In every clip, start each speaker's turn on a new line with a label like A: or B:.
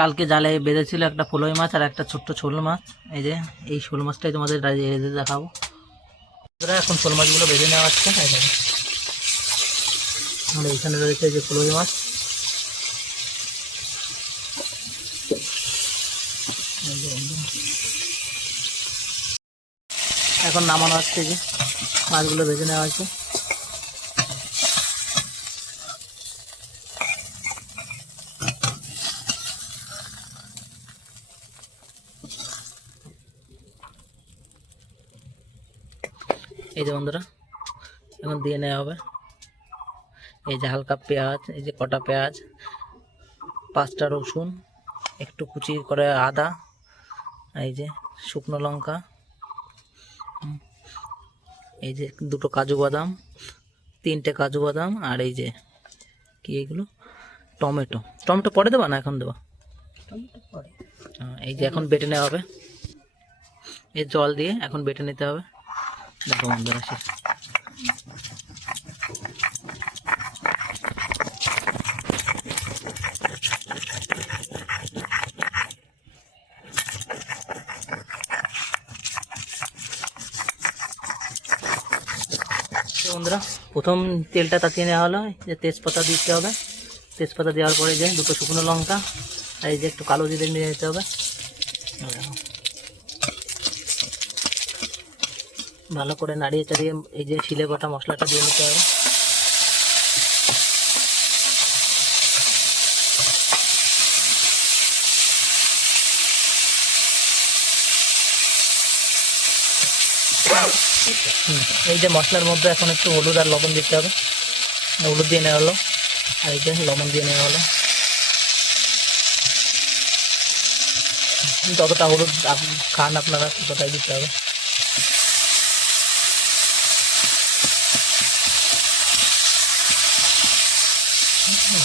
A: কালকে জালে বেঁধেছিল একটা ফলই মাছ আর একটা ছোট্ট শোল মাছ। এই যে, এই শোল মাছটাই তোমাদের রেঁধে দেখাবো। এখন শোল মাছগুলো বেঁধে নেওয়া হচ্ছে। এই এইখানে রয়েছে যে ফলই মাছ। এখন নামানো হচ্ছে যে, মাছগুলো ভেজে নেওয়া হচ্ছে। এই যে বন্ধুরা এখন দিয়ে নেওয়া হবে। এই যে হালকা পেঁয়াজ এই যে কটা পেঁয়াজ পাঁচটা রসুন একটু কুচি করে আদা এই যে শুকনো লঙ্কা এই যে দুটো কাজু বাদাম তিনটে কাজু বাদাম আর এই যে কি এগুলো? টমেটো। টমেটো পরে দেবা না এখন দেবা? হ্যাঁ, এই যে এখন বেটে নেওয়া হবে। এই জল দিয়ে এখন বেটে নিতে হবে। দেখো বন্ধুরা বন্ধুরা, প্রথম তেলটা তাতিয়ে নেওয়া হলো যে তেজপাতা দিতে হবে। তেজপাতা দেওয়ার পরে যে দুটো শুকনো লঙ্কা আর এই যে একটু কালো জিরে নিয়ে যেতে হবে এই দেখো। ভালো করে নাড়িয়ে চাড়িয়ে এই যে শিলে বাটা মশলাটা দিয়ে নিতে হবে। এই যে মশলার মধ্যে এখন একটু হলুদ আর লবণ দিতে হবে। হলুদ দিয়ে নেওয়া হলো, আর এই যে লবণ দিয়ে নেওয়া হলো। যতটা হলুদ খান আপনারা ততটাই দিতে হবে।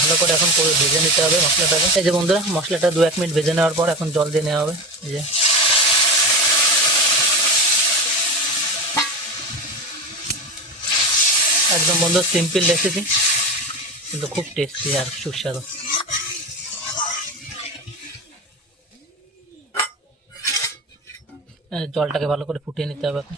A: ভালো করে এখন করে ভেজে নিতে হবে মশলাটাকে। এই যে বন্ধুরা, মশলাটা দু এক মিনিট ভেজে নেওয়ার পর এখন জল দিয়ে নেওয়া হবে। এই যে। একদম বন্ধু সিম্পল রেসিপি কিন্তু খুব টেস্টি আর সুস্বাদু। জলটাকে ভালো করে ফুটিয়ে নিতে হবে এখন।